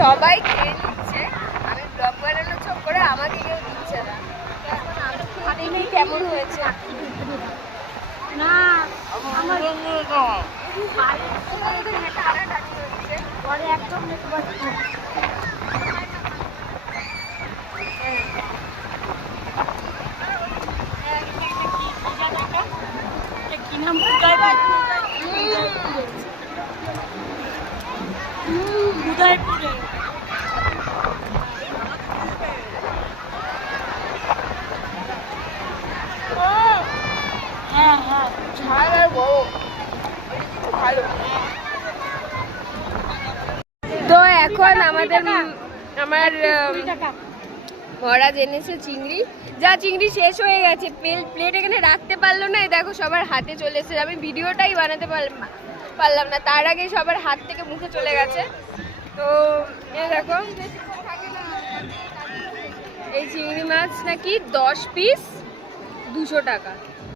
সবাই খেয়ে নিচ্ছে, আমি ব্লগ বানানোর চক্করে আমাকে কেউ দিচ্ছে না। এখন আমি দেখি কেমন হয়েছে। না আমার টানাটানি হচ্ছে। পরে একদম কি নাম উদয়পুরে হ্যাঁ হ্যাঁ ঝাল আর বড় ভালো। তো এখন আমার মহারাজ এনেছে চিংড়ি, যা চিংড়ি শেষ হয়ে গেছে, প্লেট এখানে রাখতে পারলো না। এই দেখো সবার হাতে চলে এসেছে, আমি ভিডিওটাই বানাতে পারলাম না, তার আগে সবার হাত থেকে মুখে চলে গেছে। তো এই দেখো এই চিংড়ি মাছ নাকি 10 পিস 200 টাকা।